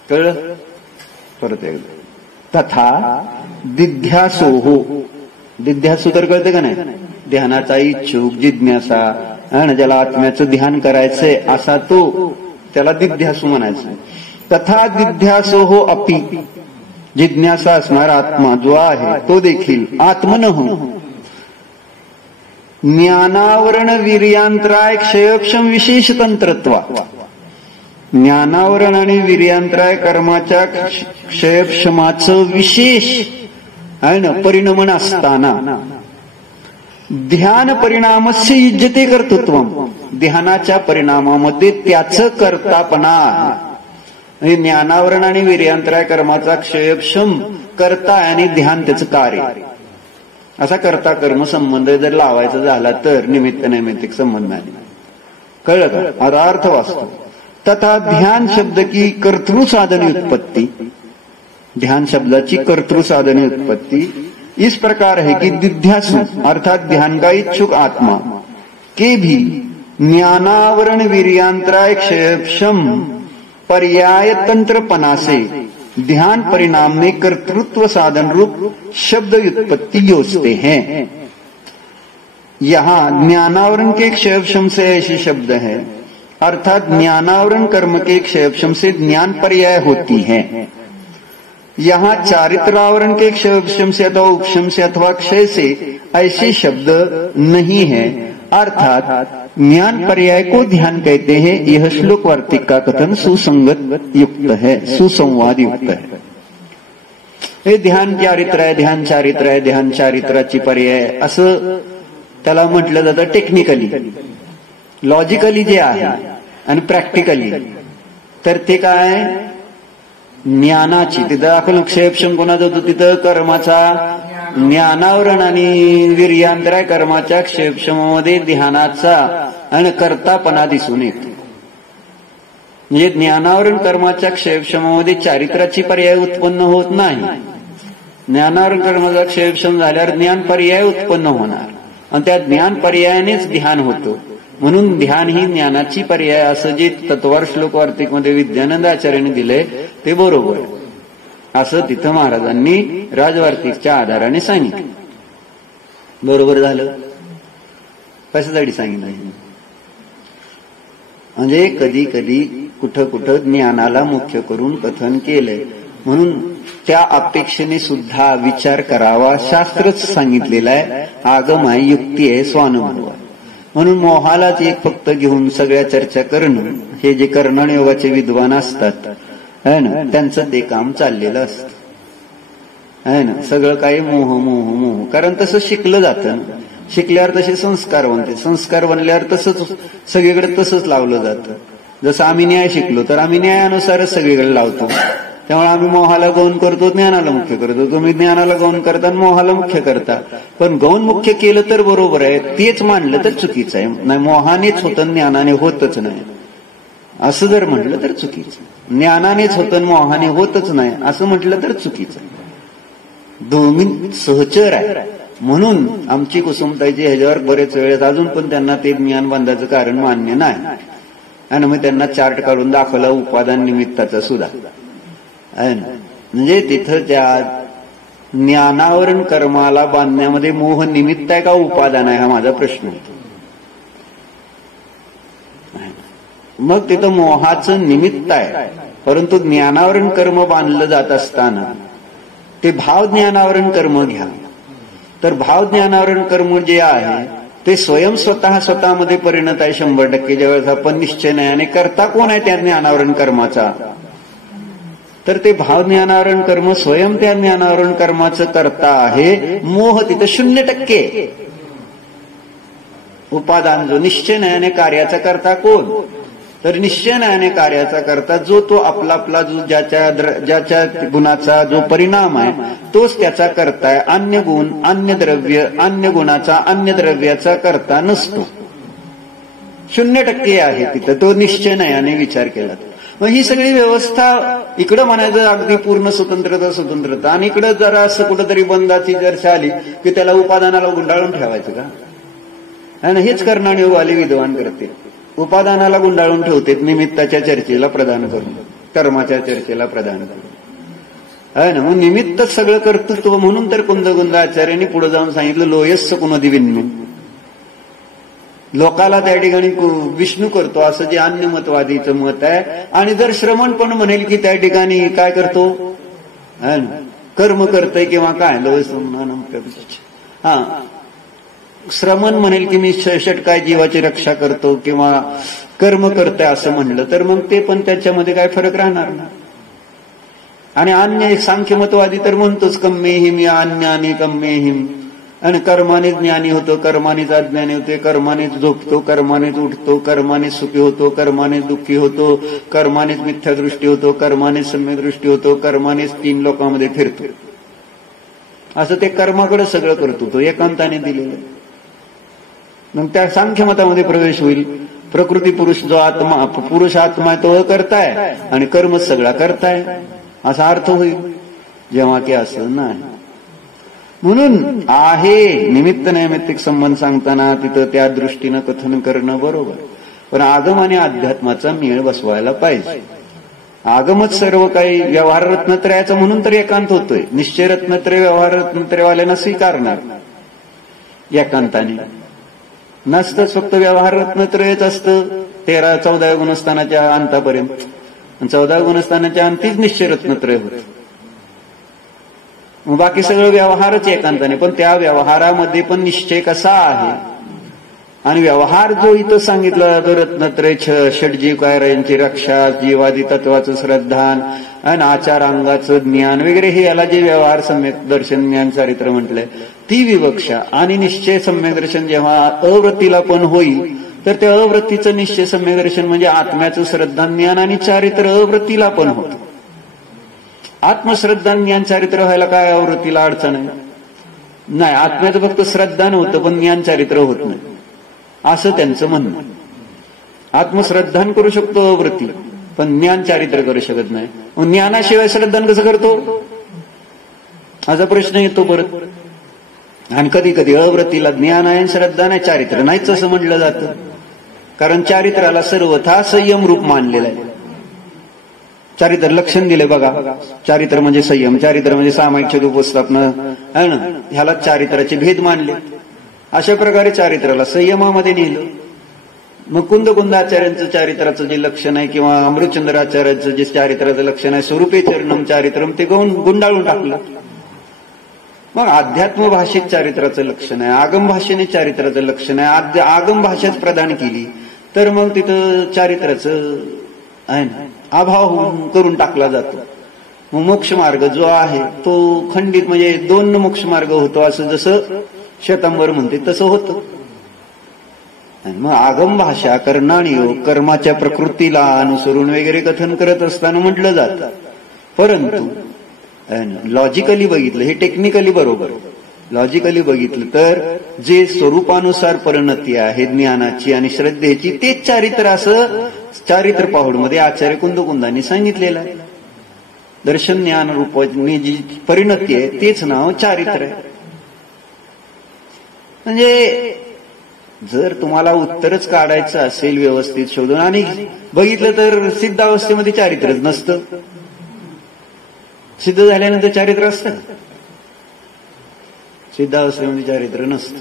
कळलं? परत एकदा. तथा दिध्यासोहो, दिध्यासो तर कळते का नाही? ध्यानाचा इच्छुक, जिज्ञासा, आणि ज्याला आत्म्याचं ध्यान करायचंय असा तो, त्याला दिध्यासू म्हणायचं. तथा दिध्यासोहो अपि, जिज्ञासा असणारा आत्मा जो आहे तो देखील आत्मनः ज्ञानावरण वीर्यांत्राय क्षयक्षम विशेष तंत्रत्वा, ज्ञानावरण आणि वीर्यांत्राय कर्माच्या क्षयक्षमाचं विशेष आहे ना परिणमन असताना ध्यान परिणामस्य युज्यते कर्तृत्वम, ध्यानाच्या परिणामामध्ये त्याचं कर्तापणा, म्हणजे ज्ञानावरण आणि वीर्यांत्राय कर्माचा क्षयक्षम करता आणि ध्यान त्याचं कार्य, असा कर्ता कर्म संबंध जर लावायचा झाला तर निमित्त नैमित्तिक संबंध नाही. कळलं का? आता अर्थ वाचतो. तथा ध्यान शब्द की कर्तृ साधन उत्पत्ति, ध्यान शब्दाची कर्तृ साधन उत्पत्ति इस प्रकार है कि दिध्यासु अर्थात ध्यान का इच्छुक आत्मा के भी ज्ञानावरण वीर्यांत्राय क्षयक्षम पर्याय तंत्रपना से ध्यान परिणाम में कर्तृत्व साधन रूप शब्द उत्पत्ति योजते हैं. यहाँ ज्ञानावरण के क्षयक्षम से ऐसे शब्द है, अर्थात ज्ञानावरण कर्म के क्षयक्षम से ज्ञान पर्याय होती है. यहाँ चारित्रावरण के क्षयक्षम से अथवा उपशम से अथवा क्षय से ऐसे शब्द नहीं है, अर्थात ज्ञान पर्याय को ध्यान कहते हैं. यह श्लोक वार्तिक का कथन सुसंगत युक्त है, सुसंवाद युक्त है. हे ध्यान चारित्र आहे, ध्यान चारित्र आहे, ध्यान चारित्राची पर्याय असं त्याला म्हटलं जातं. टेक्निकली, लॉजिकली जे आहे आणि प्रॅक्टिकली तर ते काय ज्ञानाची, तिथं दाखवलं क्षयक्षम कोणाचं होतं, तिथं कर्माचा ज्ञानावरण आणि वीर्यांत्राय कर्माच्या क्षयक्षमामध्ये ध्यानाचा आणि कर्तापणा दिसून येतो. म्हणजे ज्ञानावरण कर्माच्या क्षयक्षमामध्ये चारित्राची पर्याय उत्पन्न होत नाही. ज्ञानावरण कर्माचा क्षयक्षम झाल्यावर ज्ञान पर्याय उत्पन्न होणार आणि त्या ज्ञान पर्यायानेच ध्यान होतं. म्हणून ध्यान ही ज्ञानाची पर्याय असं जे तत्वार श्लोक वार्तिक मध्ये विद्यानंद आचार्याने दिलंय ते बरोबर असं तिथं महाराजांनी राजवार्तिकच्या आधाराने सांगितलं. बरोबर झालं? कशासाठी सांगितलं? म्हणजे कधी कधी कुठं कुठं ज्ञानाला मुख्य करून कथन केलंय म्हणून त्या अपेक्षेने सुद्धा विचार करावा. शास्त्रच सांगितलेलं आहे, आगम आहे, युक्ती आहे, स्वानुभव आहे. म्हणून मोहालाच एक फक्त घेऊन सगळ्या चर्चा करणं, हे जे कर्णन योगाचे विद्वान असतात है ना, त्यांचं ते काम चाललेलं असतं है ना. सगळं काही मोह मोह मोह, कारण तसं शिकलं जातं. शिकल्यावर तसे संस्कार बनते, संस्कार बनल्यावर तसंच सगळीकडे तसंच लावलं जातं. जसं आम्ही न्याय शिकलो तर आम्ही न्यायानुसारच सगळीकडे लावतो. त्यामुळे आम्ही मोहाला गौण करतो, ज्ञानाला मुख्य करतो. तुम्ही ज्ञानाला गौण करता आणि मोहाला मुख्य करता. पण गौण मुख्य केलं तर बरोबर आहे, तेच मानलं तर चुकीचं आहे. नाही, मोहानेच होतं, ज्ञानाने होतच नाही असं जर म्हटलं तर चुकीचं. ज्ञानानेच होतं, मोहाने होतच नाही असं म्हटलं तर चुकीचं. दोन्ही सहचर आहे. म्हणून आमची कुसुमताईची ह्याच्यावर बरेच वेळेस अजून पण त्यांना ते ज्ञान बांधायचं कारण मान्य नाही. आणि मग त्यांना चार्ट काढून दाखवला उपादान निमित्ताचा सुद्धा आहे ना. म्हणजे तिथं त्या ज्ञानावरून कर्माला बांधण्यामध्ये मोह निमित्त आहे का उपादान आहे, हा माझा प्रश्न होतो. मग तिथं मोहाचं निमित्त आहे, परंतु ज्ञानावरून कर्म बांधलं जात असताना ते भाव ज्ञानावरून कर्म घ्या. तर भाव ज्ञानावरून कर्म जे आहे ते स्वयं स्वतःमध्ये परिणत आहे 100%. ज्यावेळेस आपण निश्चय नाही आणि करता कोण आहे त्या ज्ञानावरून कर्माचा, तर ते भाव ज्ञानावरून कर्म स्वयं त्या ज्ञानावरून कर्माचं करता आहे. मोह तिथं 0%. उपादान जो निश्चय न्यायाने कार्याचा करता कोण, तर निश्चय न्यायाने कार्याचा करता जो तो आपला जो ज्याच्या गुणाचा जो परिणाम आहे तोच त्याचा करताय. अन्य गुण, अन्य द्रव्य, अन्य गुणाचा, अन्य द्रव्याचा करता नसतो. 0% आहे तिथं, तो निश्चय न्यायाने विचार केला. मग ही सगळी व्यवस्था इकडं म्हणायचं अगदी पूर्ण स्वतंत्रता आणि इकडं जरा असं कुठंतरी बंदाची चर्चा आली की त्याला उपादानाला गुंडाळून ठेवायचं का. आणि हेच कर्णाणयोगवाले विद्वान करते, उपादानाला गुंडाळून ठेवते निमित्ताच्या चर्चेला प्रदान करून, कर्माच्या चर्चेला प्रदान करून आहे ना. मग निमित्तच सगळं कर्तृत्व. म्हणून तर कुंदगुंद आचार्यांनी पुढे जाऊन सांगितलं लोयस्स कुनदिविन्नू. लोकाला त्या ठिकाणी विष्णू करतो असं जे अन्यमतवादीचं मत आहे. आणि जर श्रमण पण म्हणेल की त्या ठिकाणी काय करतो, कर्म करतय किंवा काय हा श्रमण म्हणेल की मी षटकाय जीवाची रक्षा करतो किंवा कर्म करतोय असं म्हणलं तर मग ते पण त्याच्यामध्ये काय फरक राहणार ना. आणि अन्य सांख्यमतवादी तर म्हणतोच कम्मेहिम या अन्यानी कम्मेहिम. आणि कर्मानेच ज्ञानी होतो, कर्मानेच अज्ञानी होते, कर्मानेच झोपतो, कर्मानेच उठतो, कर्मानेच सुखी होतो, कर्मानेच दुःखी होतो, कर्मानेच मिथ्या दृष्टी होतो, कर्मानेच सम्यक दृष्टी होतो, कर्मानेच 3 लोकांमध्ये फिरतो. असं ते कर्माकडे सगळं करतो तो एकांताने दिलेलं. मग त्या सांख्यमतामध्ये प्रवेश होईल. प्रकृती पुरुष जो आत्मा, पुरुष आत्मा आहे तो करताय आणि कर्म सगळा करताय असा अर्थ होईल, जेव्हा की असं नाही. म्हणून आहे निमित्त नैमित्तिक संबंध सांगताना तिथं त्या दृष्टीनं कथन करणं बरोबर. पण आगम आणि अध्यात्माचा मेळ बसवायला पाहिजे. आगमच सर्व काही व्यवहार रत्नत्रयाचं म्हणून तर एकांत होतोय. निश्चय रत्नत्रय व्यवहार रत्नत्रयवाल्यांना स्वीकारणार एकांताने नसतंच. फक्त व्यवहार रत्नत्रयच असतं 13-14 गुणस्थानाच्या अंतापर्यंत. 14 गुणस्थानाच्या अंतीच निश्चय रत्नत्रय होत. बाकी सगळं व्यवहारच एकांताने. पण त्या व्यवहारामध्ये पण निश्चय कसा आहे आणि व्यवहार जो इथं सांगितला तो रत्नत्रय षडजीव कार्यांची रक्षा, जीवादी तत्वाचं श्रद्धान आणि आचारांगाचं ज्ञान वगैरे हे याला जे व्यवहार सम्यक दर्शन ज्ञान चारित्र म्हटलंय ती विवक्षा. आणि निश्चय सम्यक दर्शन जेव्हा अवृत्तीला पण होईल तर त्या अवृत्तीचं निश्चय सम्यक दर्शन म्हणजे आत्म्याचं श्रद्धा ज्ञान आणि चारित्र अवृत्तीला पण होतं. आत्मश्रद्धा ज्ञान चारित्र व्हायला काय अवृत्तीला अडचण आहे नाही. आत्म्याचं फक्त श्रद्धा नव्हतं पण ज्ञान चारित्र होत नाही असं त्यांचं म्हणणं. आत्मश्रद्धान करू शकतो अवृत्ती पण ज्ञान चारित्र करू शकत नाही. ज्ञानाशिवाय श्रद्धान कसं करतो असा प्रश्न येतो परत. आणि कधी कधी अवृत्तीला ज्ञान आहे श्रद्धा नाही चारित्र नाहीच असं म्हटलं जातं. कारण चारित्राला सर्वथा संयम रूप मानलेलं आहे. चारित्र लक्षण दिले बघा. चारित्र म्हणजे संयम, चारित्र म्हणजे सामायिक उपस्थापना आहे ना. ह्याला चारित्राचे भेद मानले. अशा प्रकारे चारित्राला संयमामध्ये नेलं. मग कुंदकुंदाचार्यांचं चारित्राचं जे लक्षण आहे किंवा अमृतचंद्राचार्यांचं जे चारित्राचं लक्षण आहे स्वरूपे चरणम चारित्रम ते गुंडाळून टाकलं. मग अध्यात्म भाषेत चारित्राचं लक्षण आहे, आगम भाषेने चारित्राचं लक्षण आहे. आगम भाषाच प्रदान केली तर मग तिथं चारित्राचं आहे ना अभाव करून टाकला जातो. मग मोक्ष मार्ग जो आहे तो खंडित म्हणजे 2 मोक्ष मार्ग होतो. असं जसं श्वेतांबर म्हणते तसं होतं. आणि मग आगम भाषा कर्णाणी योग कर्माच्या प्रकृतीला अनुसरून वगैरे कथन करत असताना म्हटलं जातं. परंतु लॉजिकली बघितलं, हे टेक्निकली बरोबर, लॉजिकली बघितलं तर जे स्वरूपानुसार परिणती आहे ज्ञानाची आणि श्रद्धेची तेच चारित्र, असं चारित्र पाहुडमध्ये आचार्य कुंदकुंदांनी सांगितलेलं आहे. दर्शन ज्ञान रूपाची जी परिणती आहे तेच नाव चारित्र आहे. म्हणजे जर तुम्हाला उत्तरच काढायचं असेल व्यवस्थित शोधून आणि बघितलं तर सिद्धावस्थेमध्ये चारित्रच नसतं. सिद्ध झाल्यानंतर चारित्र असतं, सिद्धावस्थेमध्ये चारित्र नसतं.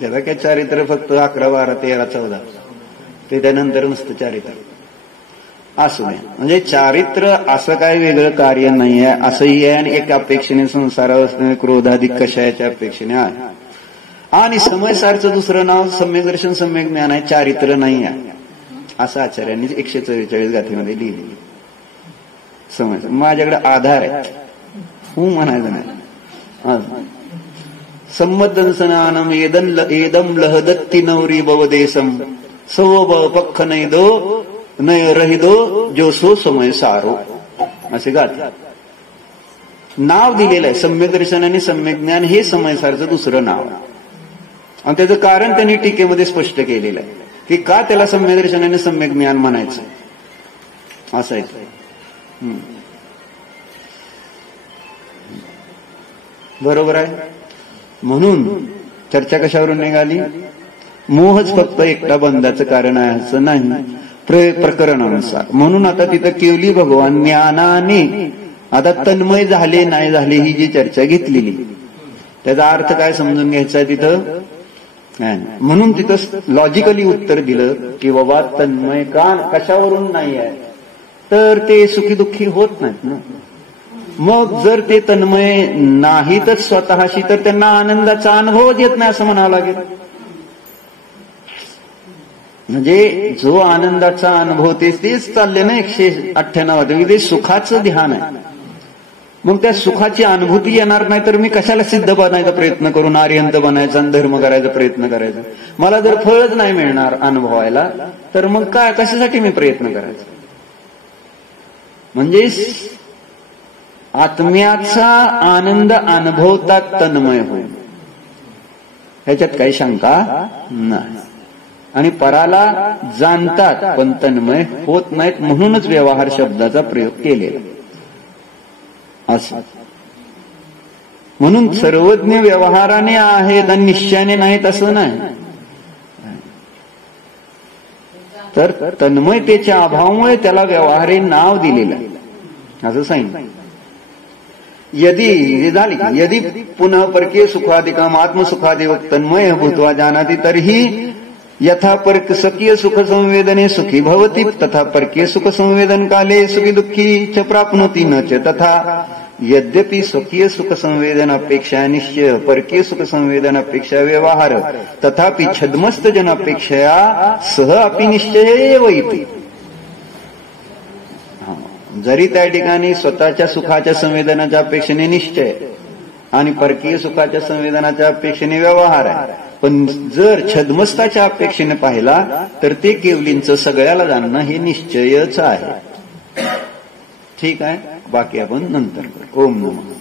त्याला काय चारित्र फक्त 11, 12, 13, 14 ते त्यानंतर नसतं चारित्र. असू द्या. म्हणजे चारित्र असं काय वेगळं कार्य नाही आहे, असंही आहे. आणि एका अपेक्षेने संसारावस्थेने क्रोधाधिक कषायाच्या अपेक्षेने आहे. आणि समयसारचं दुसरं नाव सम्यक दर्शन सम्यक ज्ञान आहे, चारित्र नाही आहे, असं आचार्यांनी 144 गाथेमध्ये लिहिलेलं. समज माझ्याकडे आधार आहे, म्हणायचं नाही. संमदंसनानम एदम लहदत्ती नवरी बवदेसम सव पक्ष नैदो नय रहिदो जोसो समय सारो, असे गात नाव दिलेलं आहे. सम्यक दर्शन आणि सम्यक ज्ञान हे समयसारचं दुसरं नाव आहे. आणि त्याचं कारण त्यांनी टीकेमध्ये स्पष्ट केलेलं आहे की का त्याला सम्यक दर्शन आणि सम्यक ज्ञान म्हणायचं असं आहे. बरोबर आहे. म्हणून चर्चा कशावरून निघाली? मोहच फक्त एकटा बंधाचं कारण आहे असं नाही, प्रकरणानुसार. म्हणून आता तिथं केवली भगवान ज्ञानाने आता तन्मय झाले नाही झाले ही जी चर्चा घेतलेली, त्याचा अर्थ काय समजून घ्यायचा तिथं. म्हणून तिथं लॉजिकली उत्तर दिलं की बाबा तन्मय का कशावरून नाही आहे, तर ते सुखी दुःखी होत नाहीत ना. मग जर ते तन्मय नाहीतच स्वतःशी, तर त्यांना आनंदाचा अनुभव येत नाही असं म्हणावं लागेल. म्हणजे जो आनंदाचा अनुभव तेच चालले ना 198 ते सुखाचं ध्यान आहे. मग त्या सुखाची अनुभूती येणार नाही तर मी कशाला सिद्ध बनायचा प्रयत्न करून आर्यंत बनायचा आणि धर्म करायचा प्रयत्न करायचा. मला जर फळच नाही मिळणार अनुभवायला तर मग काय, कशासाठी मी प्रयत्न करायचा. म्हणजे आत्म्याचा आनंद अनुभवतात तन्मय होईल, ह्याच्यात काही शंका नाही. आणि पराला जाणतात पण तन्मय होत नाहीत, म्हणूनच व्यवहार शब्दाचा प्रयोग केलेला असं. म्हणून सर्वज्ञ व्यवहाराने आहेत आणि निश्चयाने नाहीत असं नाही. तर तन्मयतेच्या अभावामुळे त्याला व्यवहारे नाव दिलेलं आहे असं सांगितलं. यदि पुनः परकीय सुखादिकम आत्मसुखादेव तन्मय भूत्वा जानाति तर्हि यथा परकीय सुख संवेदने सुखी भवति तथा परकीय सुख संवेदन काले सुखी दुःखी च प्राप्नोति न च तथा. यद्यपि स्वकीय सुख संवेदन अपेक्षा निश्चय परकीय सुख संवेदन अपेक्षा व्यवहार तथापि छद्मस्त जन अपेक्षया सह अपि निश्चय एव इति. जरी त्या ठिकाणी स्वतःच्या सुखाच्या संवेदनाच्या अपेक्षेने निश्चय आणि परकीय सुखाच्या संवेदनाच्या अपेक्षेने व्यवहार आहे, पण जर छद्मस्ताच्या अपेक्षेने पाहिला तर ते केवलींचं सगळ्याला जाणणं हे निश्चयच आहे. ठीक आहे, बाकी आपण नंतर करू. ओम नमः.